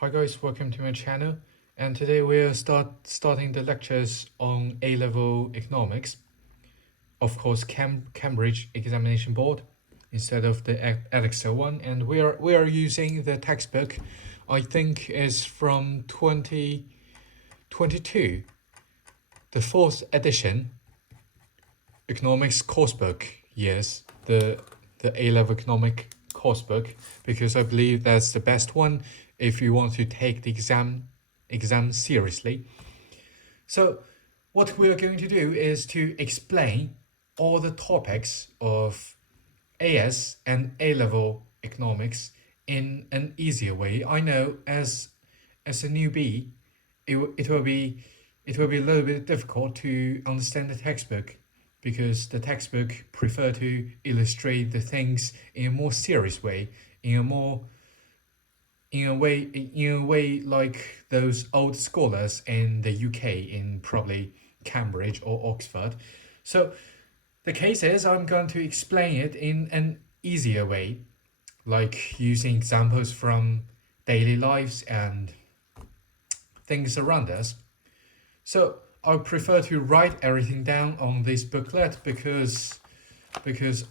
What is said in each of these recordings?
Hi guys, welcome to my channel. And today we are starting the lectures on A-level economics. Of course, Cambridge Examination Board instead of the Alevel one. And we are using the textbook. I think is from 2022, the fourth edition economics coursebook. Yes, the A-level economic coursebook, because I believe that's the best one if you want to take the exam seriously. So what we are going to do is to explain all the topics of AS and A-level economics in an easier way. I know as a newbie, it will be a little bit difficult to understand the textbook, because the textbook prefer to illustrate the things in a more serious way, in a way like those old scholars in the UK, in probably Cambridge or Oxford. So the case is I'm going to explain it in an easier way, like using examples from daily lives and things around us. So I prefer to write everything down on this booklet because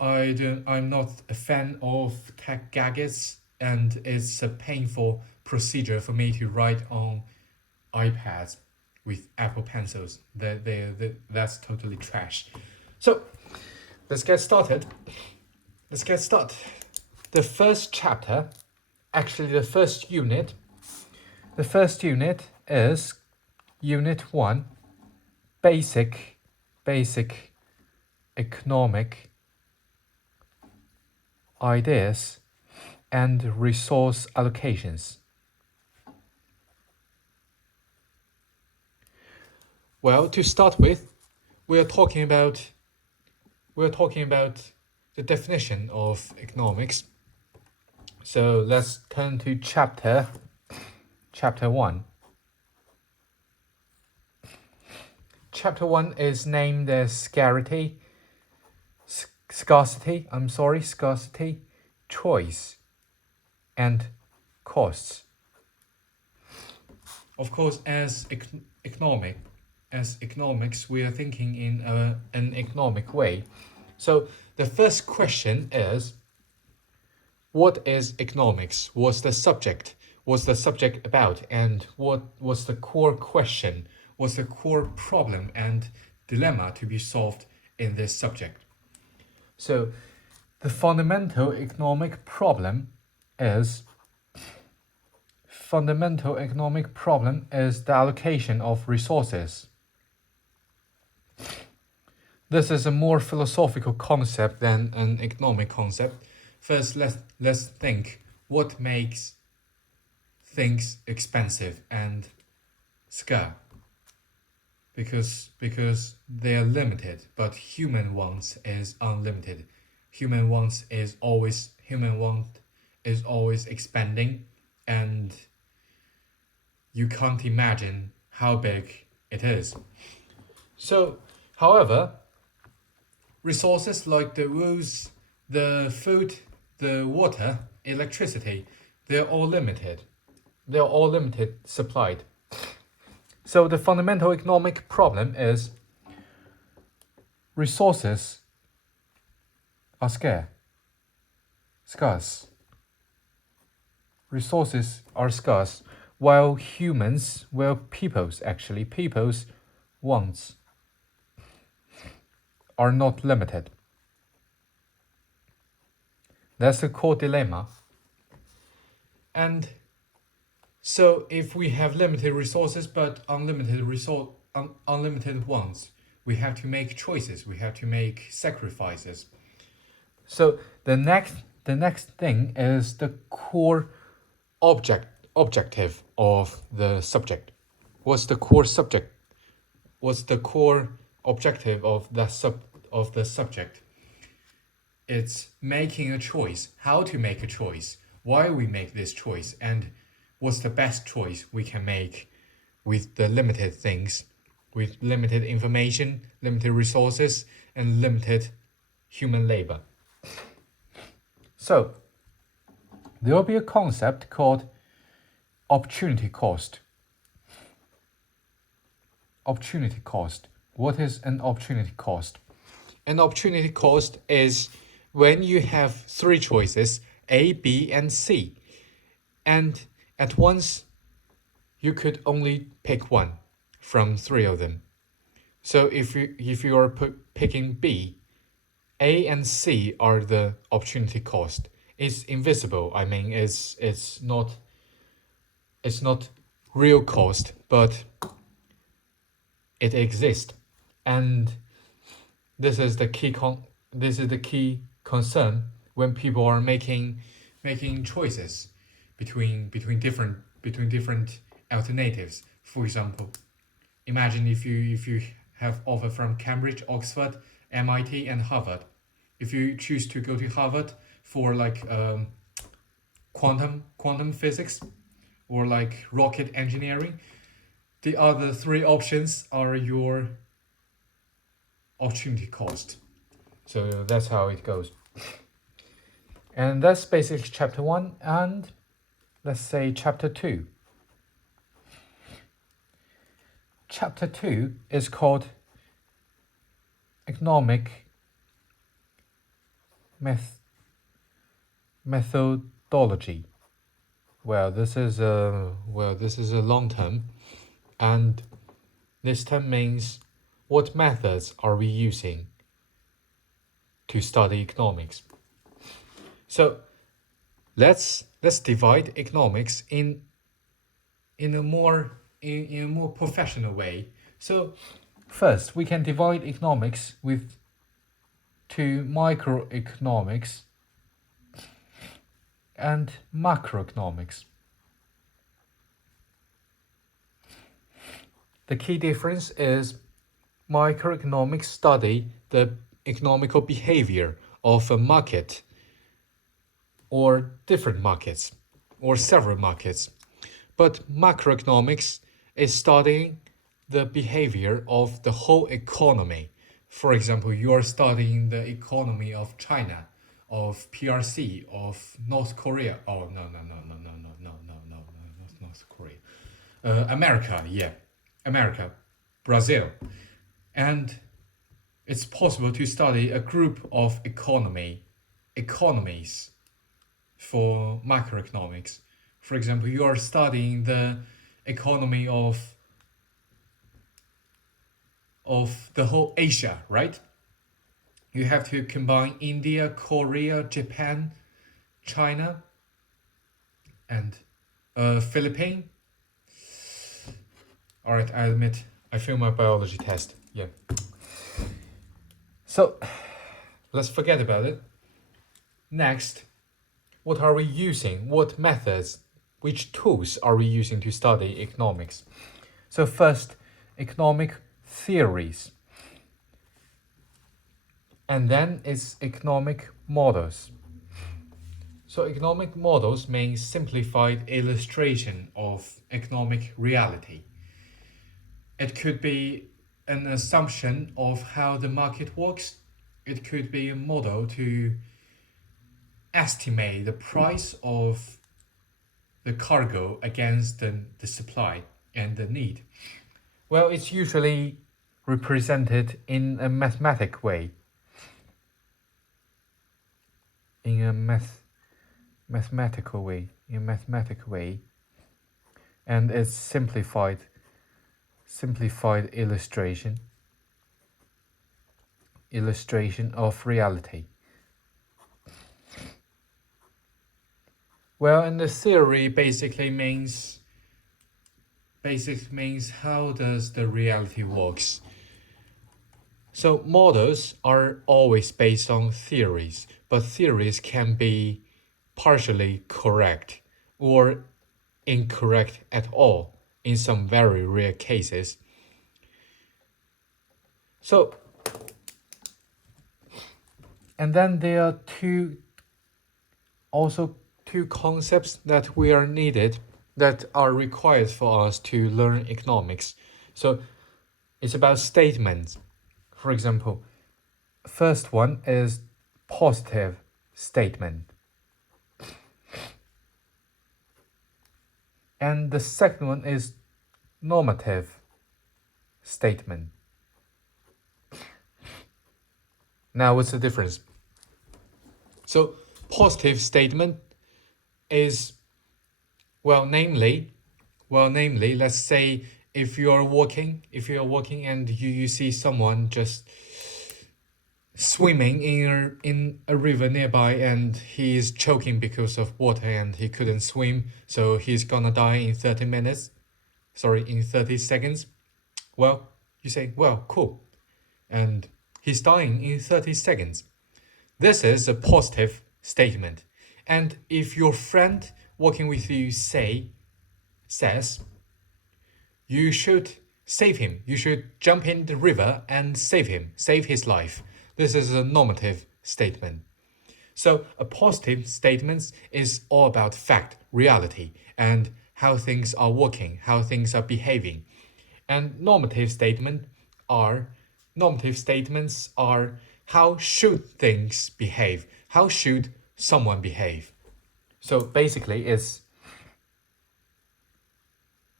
I'm not a fan of tech gadgets, and it's a painful procedure for me to write on iPads with Apple Pencils. That's totally trash. So let's get started. The first chapter, actually the first unit is Unit 1, basic economic ideas and resource allocations. Well, to start with, we are talking about the definition of economics. So let's turn to chapter 1. Chapter 1 is named as scarcity, choice, and costs. Of course, as economics, we are thinking in an economic way. So the first question is, what is economics? What's the subject? What's the subject about? And what was the core question? What's the core problem and dilemma to be solved in this subject? So the fundamental economic problem is the allocation of resources. This is a more philosophical concept than an economic concept. First, let's think what makes things expensive and scarce. Because they are limited, but human wants is unlimited. Human want is always expanding, and you can't imagine how big it is. So, however, resources like the woods, the food, the water, electricity, they're all limited. They're all limited supplied. So the fundamental economic problem is resources are scarce. Resources are scarce, while people's wants are not limited. That's the core dilemma. And so if we have limited resources but unlimited wants, we have to make choices, we have to make sacrifices. So the next thing is the core objective of the subject. What's the core objective of the subject? It's making a choice, how to make a choice, why we make this choice, and what's the best choice we can make with the limited things, with limited information, limited resources, and limited human labor. So there will be a concept called opportunity cost. Opportunity cost. What is an opportunity cost? An opportunity cost is when you have three choices, A, B, and C, and at once you could only pick one from three of them. So if you are picking B, A and C are the opportunity cost. It's invisible. I mean, it's not real cost, but it exists, and this is the key concern when people are making choices between different alternatives. For example, imagine if you have offer from Cambridge, Oxford, MIT, and Harvard. If you choose to go to Harvard for like quantum physics or like rocket engineering, the other three options are your opportunity cost. So that's how it goes. And that's basically chapter 1, and let's say chapter 2. Chapter 2 is called economic methodology. Well, this is a long term, and this term means what methods are we using to study economics. So let's divide economics in a more professional way. So first, we can divide economics with two: microeconomics and macroeconomics. The key difference is microeconomics study the economical behavior of a market or different markets or several markets. But macroeconomics is studying the behavior of the whole economy. For example, you are studying the economy of China, of PRC, of North Korea. Oh, no, not North Korea. America, yeah. America, Brazil. And it's possible to study a group of economies for macroeconomics. For example, you are studying the economy of the whole Asia, right? You have to combine India, Korea, Japan, China, and Philippines. All right, I admit I failed my biology test. Yeah. So let's forget about it. Next, what are we using? What methods, which tools are we using to study economics? So first, economic theories. And then it's economic models. So economic models mean simplified illustration of economic reality. It could be an assumption of how the market works. It could be a model to estimate the price of the cargo against the supply and the need. Well, it's usually represented in a mathematical way. In a mathematical way. And it's simplified illustration of reality. Well, and the theory basically means how does the reality works. So models are always based on theories, but theories can be partially correct or incorrect at all in some very rare cases. So, and then there are two concepts that are required for us to learn economics. So it's about statements. For example, first one is positive statement. And the second one is normative statement. Now, what's the difference? So, positive statement is, namely, let's say if you're walking and you see someone just swimming in a river nearby and he's choking because of water and he couldn't swim, so he's gonna die in 30 seconds. Well, you say, well, cool. And he's dying in 30 seconds. This is a positive statement. And if your friend walking with you says, you should save him, you should jump in the river and save him, save his life. This is a normative statement. So a positive statement is all about fact, reality, and how things are working, how things are behaving. And normative statements are how should things behave? How should someone behave? So basically it's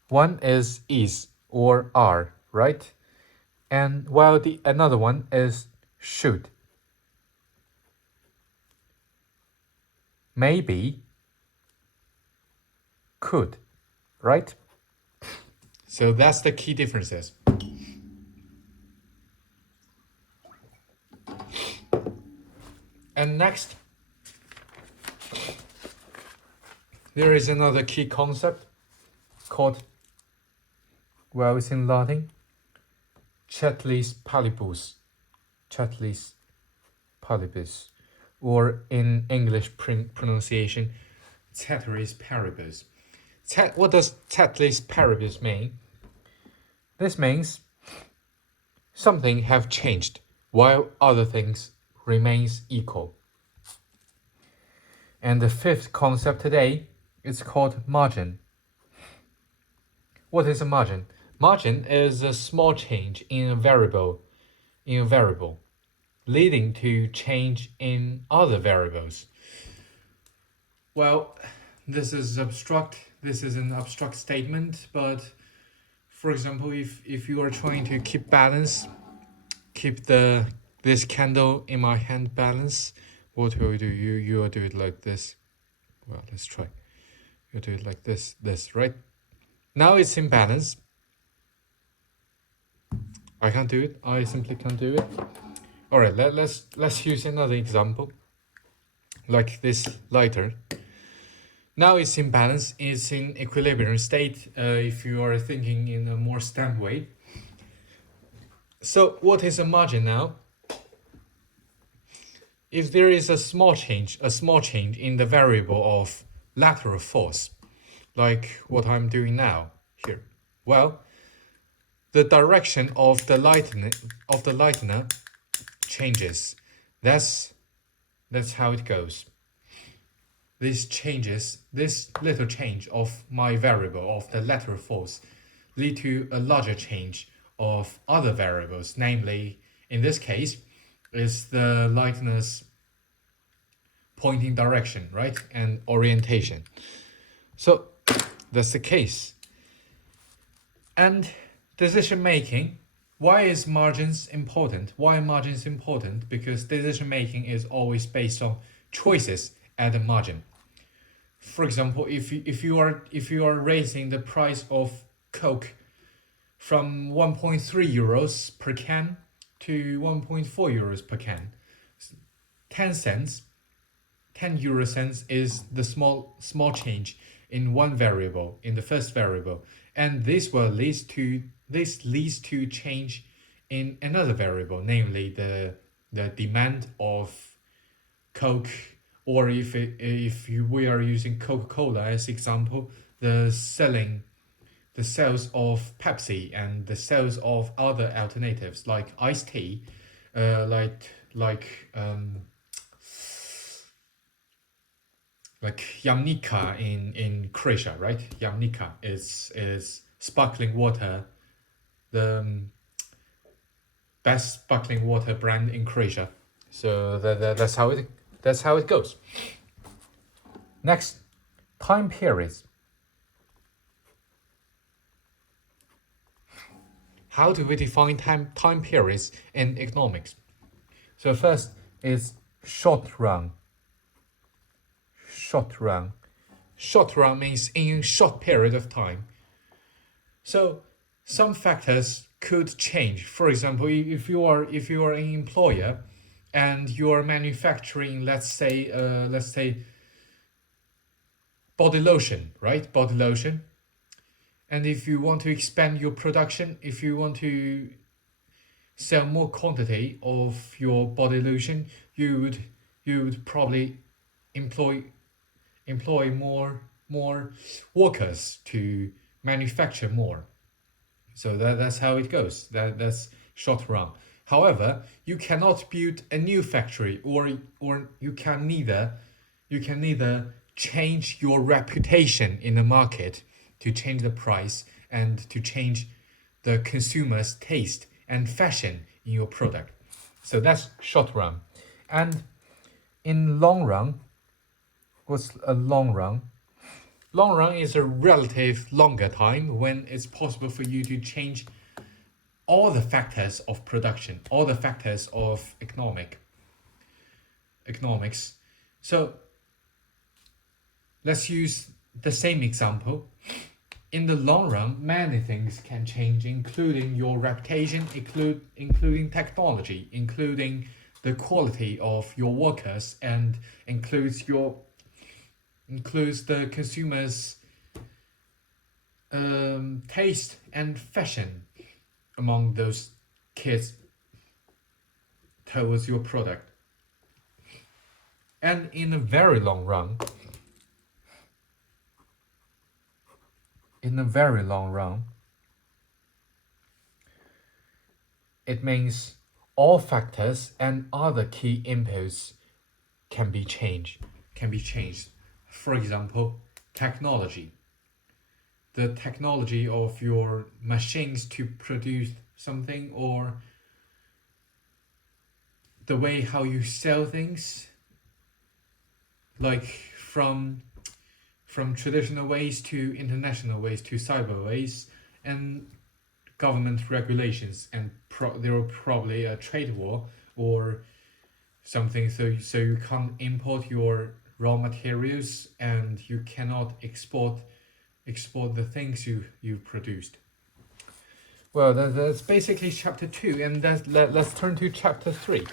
one is or are, right? And while the another one is should. Maybe, could, right? So that's the key differences. And next, there is another key concept called, well, it's in Latin, Ceteris paribus. Ceteris paribus. Or in English pronunciation, Ceteris paribus. What does Ceteris paribus mean? This means something have changed while other things remains equal. And the fifth concept today is called margin. What is a margin? Margin is a small change in a variable, leading to change in other variables. Well, this is abstract. This is an abstract statement, but for example, if you are trying to keep balance, keep this candle in my hand balance, what will you do? You will do it like this. Well, let's try. You do it like this, right? Now it's in balance. I can't do it. I simply can't do it. All right, let's use another example, like this lighter. Now it's in balance. It's in equilibrium state. If you are thinking in a more STEM way. So what is a margin now? If there is a small change in the variable of lateral force, like what I'm doing now here, well, the direction of the lightener changes. That's how it goes. This little change of my variable of the lateral force lead to a larger change of other variables, namely, in this case, is the lightner's pointing direction, right? And orientation. So that's the case. And decision making, why is margins important? Why are margins important? Because decision making is always based on choices at the margin. For example, if you are raising the price of Coke from 1.3 euros per can to 1.4 euros per can, 10 cents, 10 euro cents is the small change in one variable, in the first variable, and this leads to change in another variable, namely the demand of Coke, or if we are using Coca-Cola as example, the sales of Pepsi and the sales of other alternatives like iced tea, like Jamnika in Croatia, right? Jamnika is sparkling water, the best sparkling water brand in Croatia. So that's how it goes. Next, time periods. how do we define time periods in economics? So first is short run. Short run. Short run means in a short period of time. So some factors could change. For example, if you are an employer and you are manufacturing, let's say body lotion, right? Body lotion. And if you want to expand your production, if you want to sell more quantity of your body lotion, you would probably employ more workers to manufacture more. So that's how it goes. That's short run. However, you cannot build a new factory, or you can neither change your reputation in the market to change the price and to change the consumer's taste and fashion in your product. So that's short run. And in long run, what's a long run? Long run is a relative longer time when it's possible for you to change all the factors of production, all the factors of economics. So let's use the same example. In the long run, many things can change, including your reputation, including technology, including the quality of your workers, and includes the consumer's taste and fashion among those kids towards your product. And in the very long run, it means all factors and other key inputs can be changed. For example, technology. The technology of your machines to produce something, or the way how you sell things, like from traditional ways to international ways to cyber ways, and government regulations, and there will probably a trade war or something, so you can't import your raw materials and you cannot export the things you've produced. Well, that's basically chapter 2, and let's turn to chapter 3.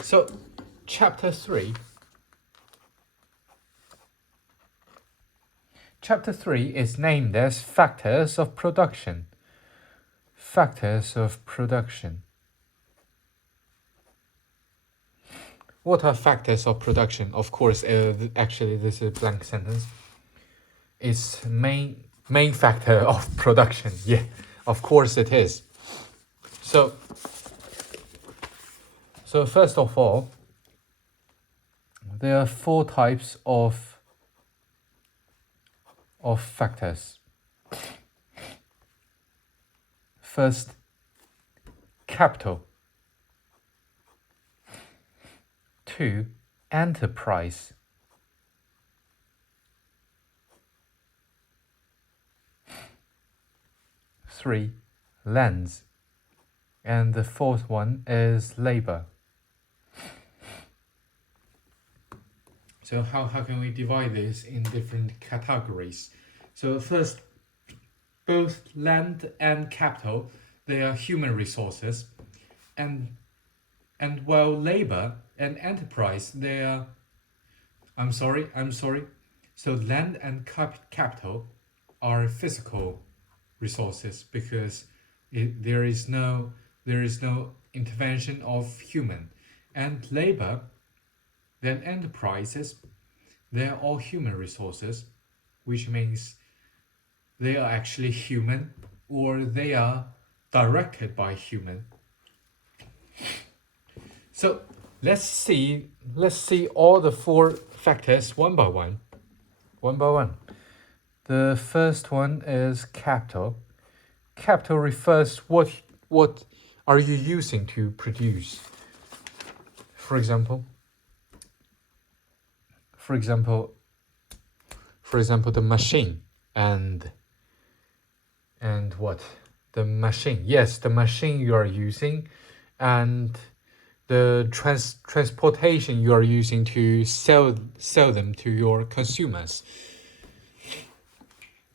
So chapter 3 is named as factors of production. Factors of production. What are factors of production? Of course, actually this is a blank sentence. It's main factor of production. Yeah, of course it is. So first of all, there are 4 types of factors. First, capital. 2, enterprise. 3, lands. And the 4th one is labor. So how can we divide this in different categories? So first, both land and capital, they are human resources, and while labor and enterprise, they are, I'm sorry. So land and capital are physical resources, because there is no intervention of human. And labor, then enterprises, they are all human resources, which means they are actually human, or they are directed by human. So let's see all the 4 factors one by one. The first one is capital. Capital refers what are you using to produce. For example, the machine and And what? The machine. Yes, the machine you are using, and the transportation you are using to sell them to your consumers.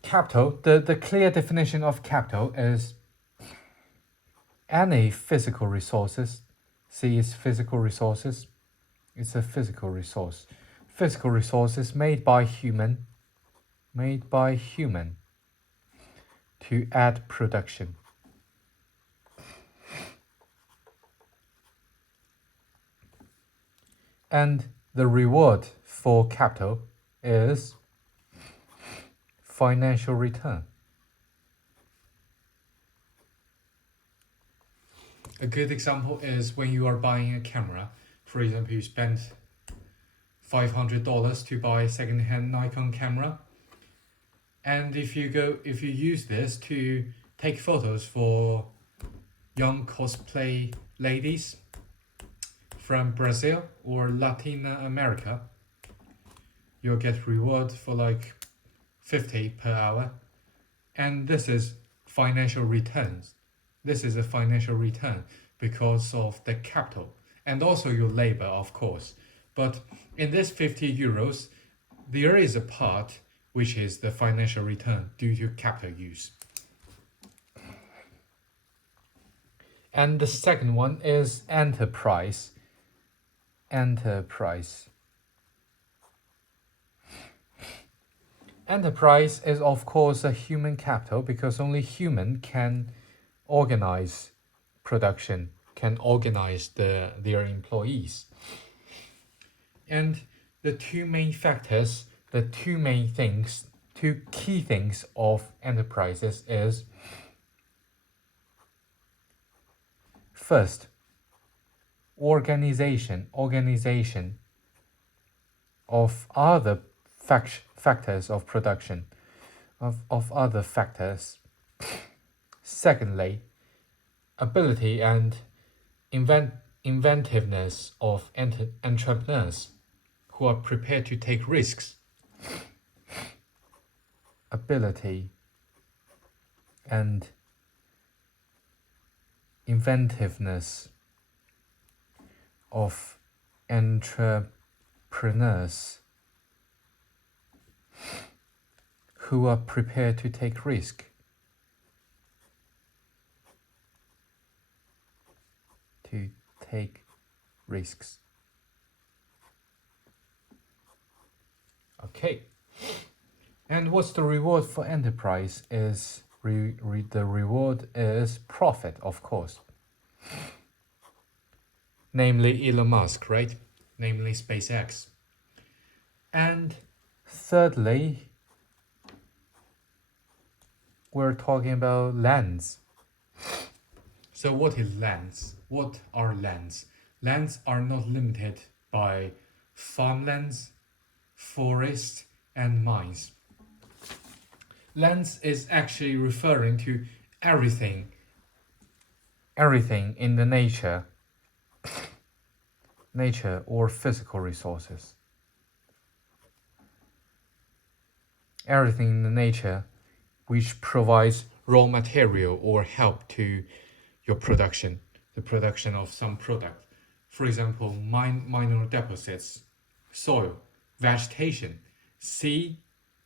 Capital, the clear definition of capital is any physical resources. See, it's physical resources. It's a physical resource. Physical resources made by human to add production. And the reward for capital is financial return. A good example is when you are buying a camera. For example, you spend $500 to buy a second-hand Nikon camera, and if you use this to take photos for young cosplay ladies from Brazil or Latin America, you'll get reward for like 50 per hour, and this is financial returns. This is a financial return because of the capital and also your labor, of course. But in this 50 euros, there is a part which is the financial return due to capital use. And the second one is enterprise. Enterprise. Enterprise is of course a human capital because only human can organize production, can organize their employees. And the two main factors, the two key things of enterprises is, first, organization of other factors of production, of other factors. Secondly, ability and inventiveness of entrepreneurs who are prepared to take risks. Ability and inventiveness of entrepreneurs who are prepared to take risk. To take risks. Okay. And what's the reward for enterprise is the reward is profit, of course. Namely Elon Musk, right? Namely SpaceX. And thirdly, we're talking about lands. So what is lands? What are lands? Lands are not limited by farmlands, forests, and mines. Lands is actually referring to everything in the nature or physical resources. Everything in the nature which provides raw material or help to your production, the production of some product. For example, mineral deposits, soil, vegetation, sea,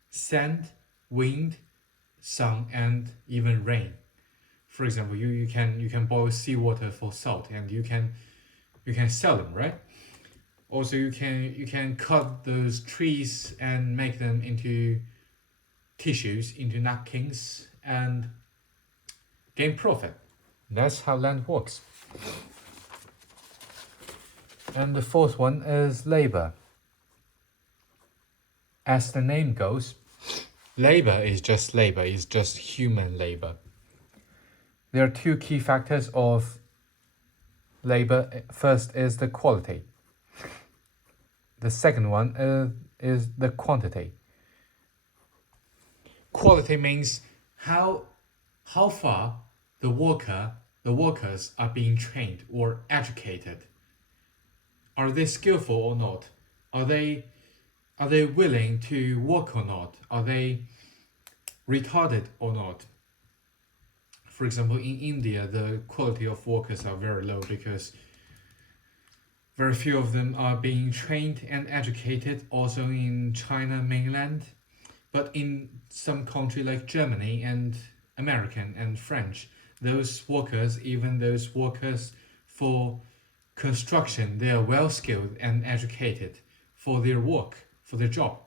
sand, wind, sun, and even rain. For example, you can boil seawater for salt, and you can sell them, right? Also, you can cut those trees and make them into tissues, into napkins, and gain profit. That's how land works. And the fourth one is labor. As the name goes, labor is just human labor. There are two key factors of labor. First is the quality. The second one is the quantity. Quality means how far the workers are being trained or educated. Are they skillful or not? Are they willing to work or not? Are they retarded or not? For example, in India, the quality of workers are very low because very few of them are being trained and educated. Also in China mainland, but in some country like Germany and American and French, those workers, even those workers for construction, they are well skilled and educated for their work, for their job,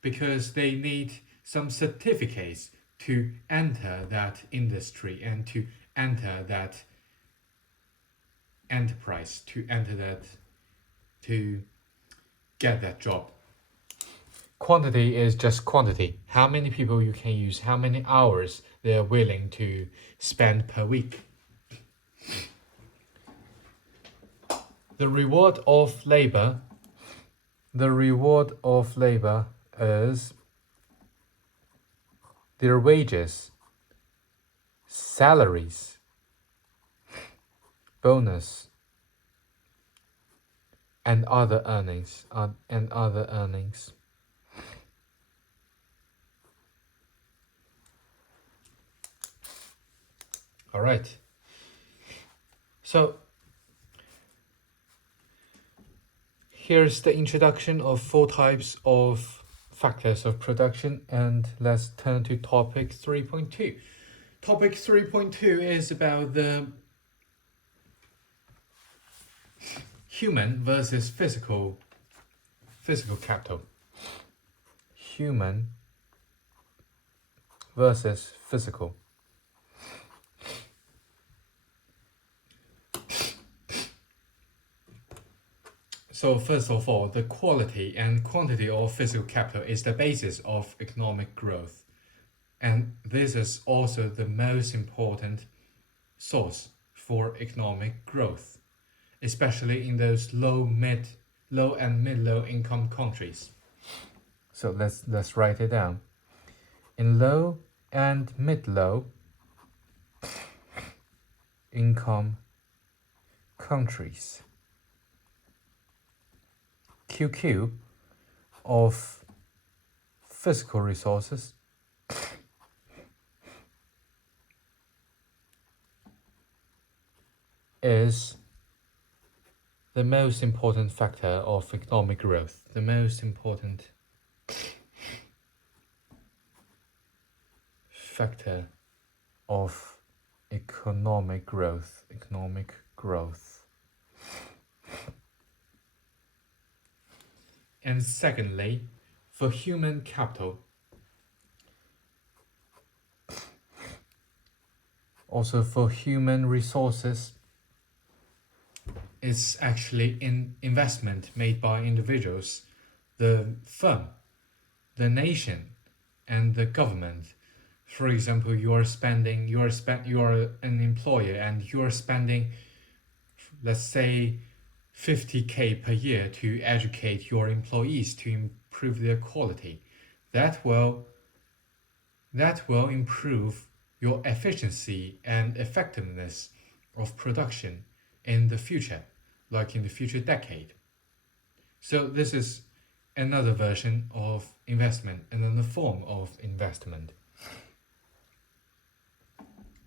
because they need some certificates to enter that industry and to enter that enterprise, to get that job. Quantity is just quantity. How many people you can use, how many hours they are willing to spend per week. The reward of labor is their wages, salaries, bonus, and other earnings. All right. So here's the introduction of 4 types of factors of production, and let's turn to topic 3.2. Topic 3.2 is about the human versus physical capital. Human versus physical. So first of all, the quality and quantity of physical capital is the basis of economic growth. And this is also the most important source for economic growth, especially in those low and mid-low income countries. So let's write it down. In low and mid-low income countries, QQ of physical resources is the most important factor of economic growth. The most important factor of economic growth. And secondly, for human capital, also for human resources, it's actually an investment made by individuals, the firm, the nation, and the government. For example, you are an employer and you are spending, let's say, 50K per year to educate your employees to improve their quality. That will improve your efficiency and effectiveness of production in the future, like in the future decade. So this is another version of investment, another form of investment.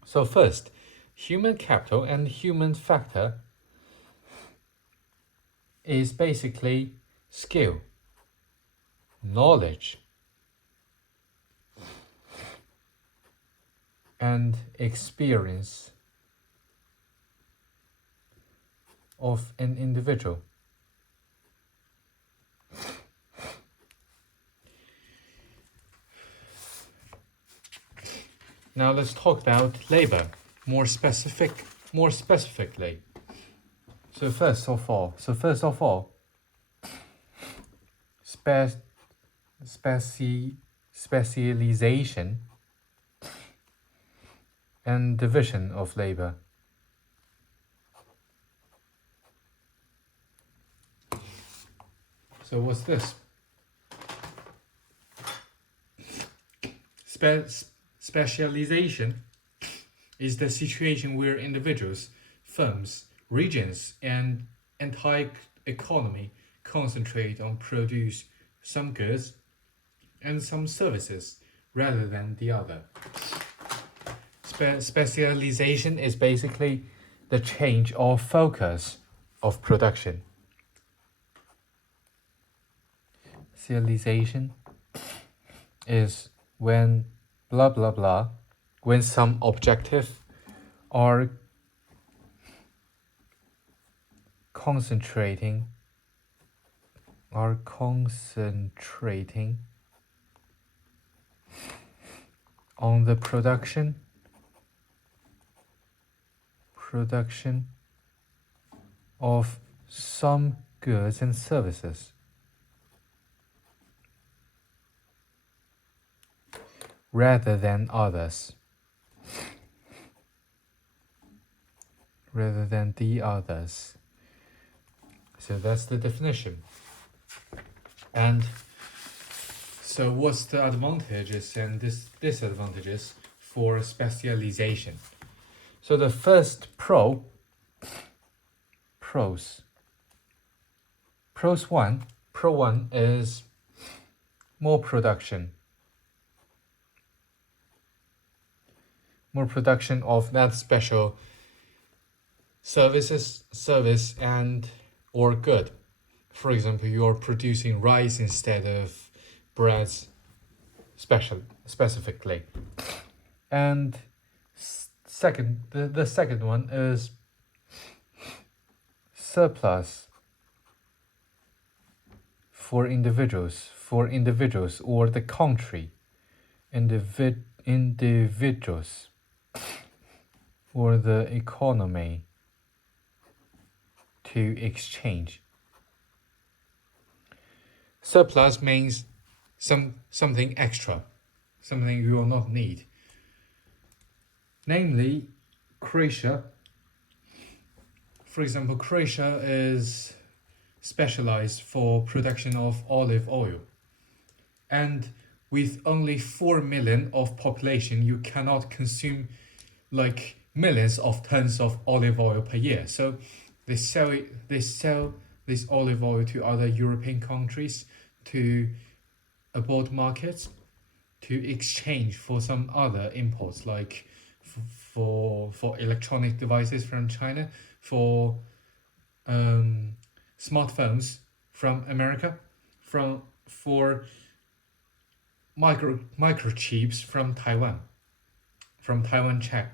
So first, human capital and human factor is basically skill, knowledge, and experience of an individual. Now let's talk about labor more specifically. So first of all, specialization and division of labor. So what's this? Specialization is the situation where individuals, firms, regions, and entire economy concentrate on produce some goods and some services rather than the other. Specialization is basically the change of focus of production. Specialization is when blah blah blah, when some objective are concentrating on the production of some goods and services rather than others, rather than the others. So that's the definition. And so what's the advantages and disadvantages for specialization? So the first pros one is more production of that special service and or good. For example, you're producing rice instead of breads specifically. And the second one is surplus for individuals or the country, individuals or the economy to exchange. Surplus means something extra, something you will not need. Namely, Croatia. For example, Croatia is specialized for production of olive oil. And with only 4 million of population, you cannot consume like millions of tons of olive oil per year. So they sell this olive oil to other European countries, to abroad markets, to exchange for some other imports, like for electronic devices from China, for smartphones from America, for microchips from Taiwan,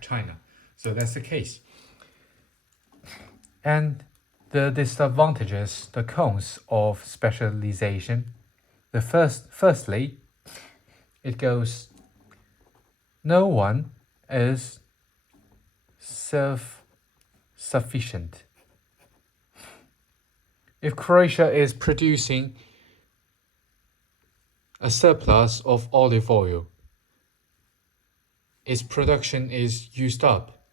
China. So that's the case. And the disadvantages, the cons of specialization. Firstly, it goes, no one is self-sufficient. If Croatia is producing a surplus of olive oil, its production is used up,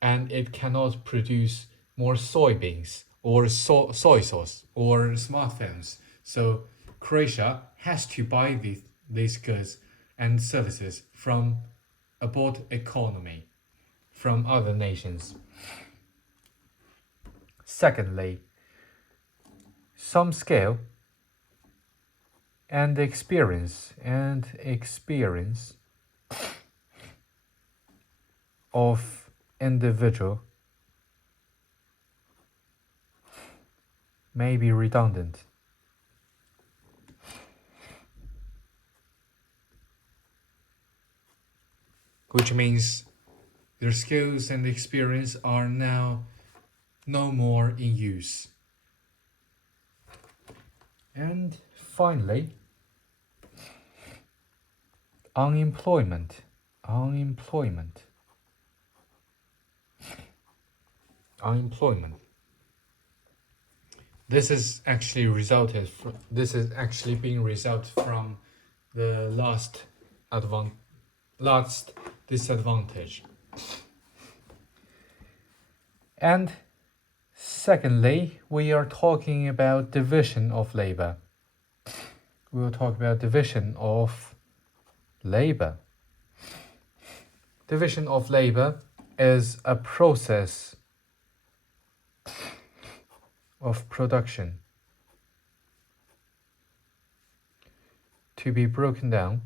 and it cannot produce more soybeans or soy sauce or smartphones. So Croatia has to buy these goods and services from abroad economy, from other nations. Secondly, some scale and experience of individual may be redundant. Which means their skills and experience are now no more in use. And finally, unemployment. This is actually being result from the last disadvantage. And secondly, we are talking about division of labor. We will talk about division of labor. Division of labor is a process of production to be broken down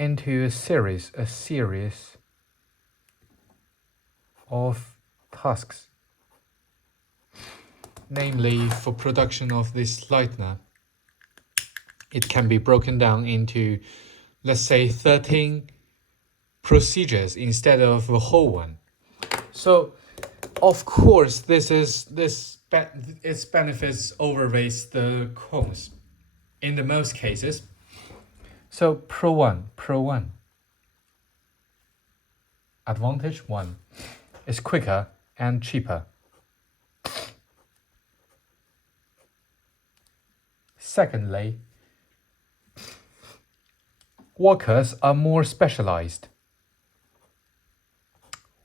into a series of tasks. Namely, for production of this lightener, it can be broken down into, let's say, 13 procedures instead of a whole one. So, of course, its benefits outweighs the cons in the most cases. So, pro one, advantage one, is quicker and cheaper. Secondly, workers are more specialized.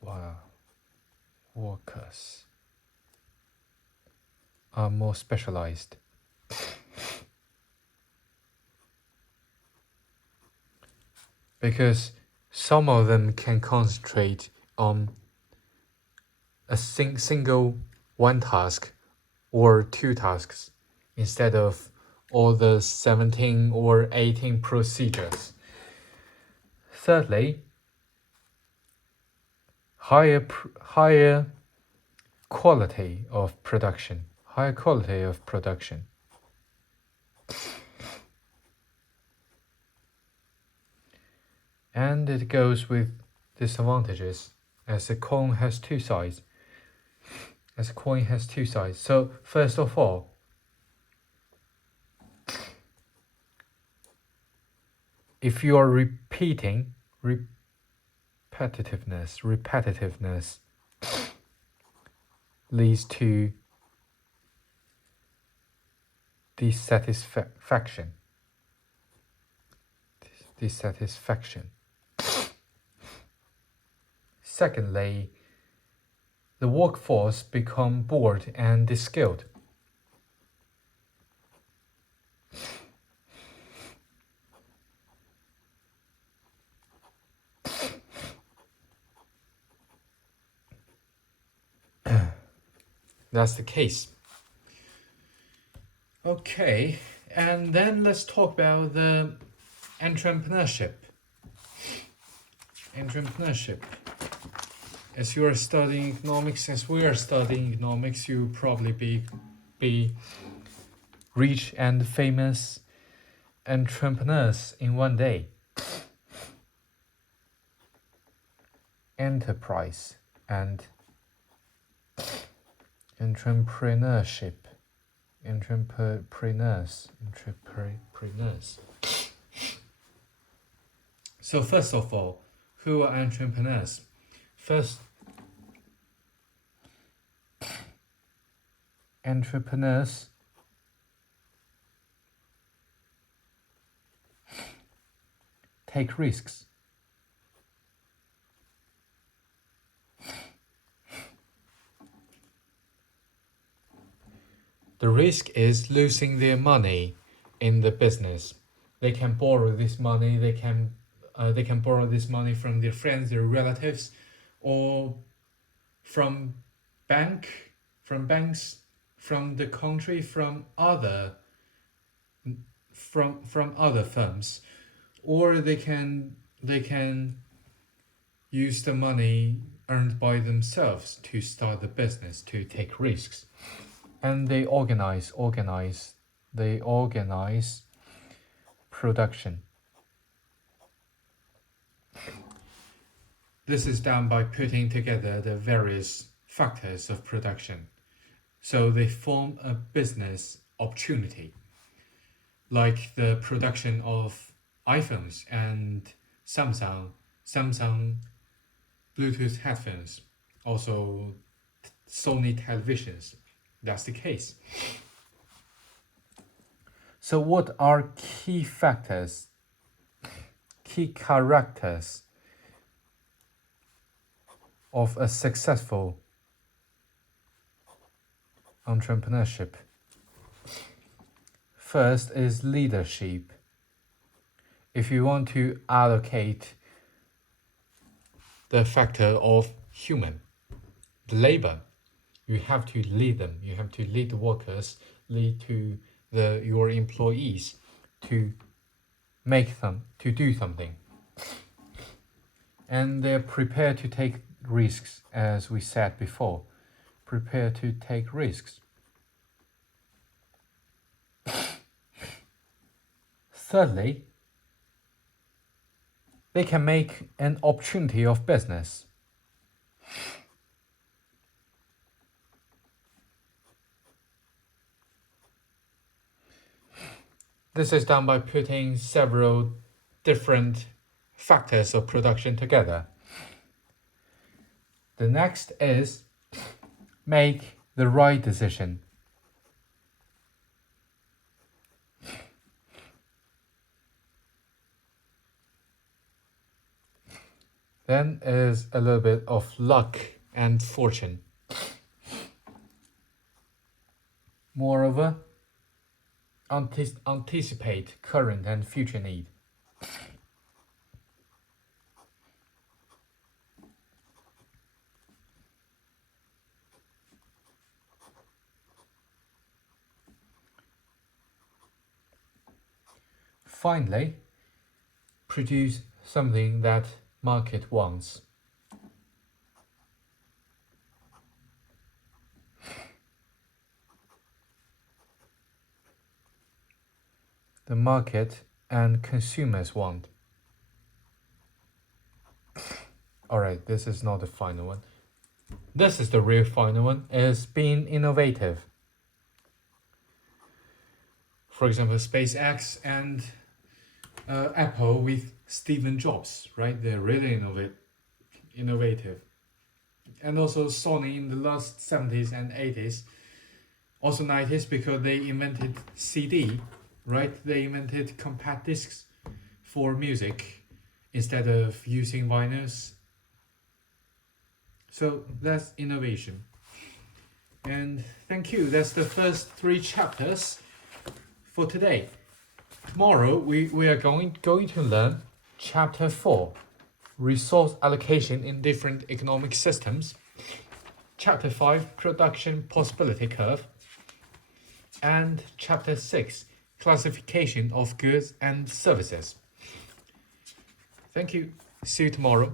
Wow. Workers are more specialized. Because some of them can concentrate on a single one task or two tasks instead of all the 17 or 18 procedures. Thirdly, higher quality of production. Higher quality of production. And it goes with disadvantages, as a coin has two sides. So first of all, if you are repetitiveness leads to dissatisfaction. Secondly, the workforce become bored and skilled. That's the case. Okay, and then let's talk about the entrepreneurship. As you are studying economics, as we are studying economics, you probably be rich and famous entrepreneurs in one day. Enterprise and entrepreneurs. So first of all, who are entrepreneurs? First, entrepreneurs take risks. The risk is losing their money in the business. They can borrow this money. They can borrow this money from their friends, their relatives, or from banks, from the country, from other firms, or they can use the money earned by themselves to start the business, to take risks. And they organize production. This is done by putting together the various factors of production. So they form a business opportunity, like the production of iPhones and Samsung Bluetooth headphones, also Sony televisions. That's the case. So what are key factors, key characters of a successful entrepreneurship? First is leadership. If you want to allocate the factor of human, the labor, you have to lead them. You have to lead the workers, lead to your employees to do something. And they're prepared to take risks, as we said before. Prepare to take risks. Thirdly, they can make an opportunity of business. This is done by putting several different factors of production together. The next is make the right decision. Then is a little bit of luck and fortune. Moreover, anticipate current and future need. Finally, produce something that market wants. The market and consumers want. Alright, this is not the final one. This is the real final one, is being innovative. For example, SpaceX and Apple with Steve Jobs, right? They're really innovative. And also Sony in the last 70s and 80s, also 90s, because they invented CD, right? They invented compact discs for music instead of using vinyls. So that's innovation. And thank you. That's the first 3 chapters for today. Tomorrow we are going to learn chapter 4, resource allocation in different economic systems. Chapter 5, production possibility curve. And chapter 6, classification of goods and services. Thank you. See you tomorrow.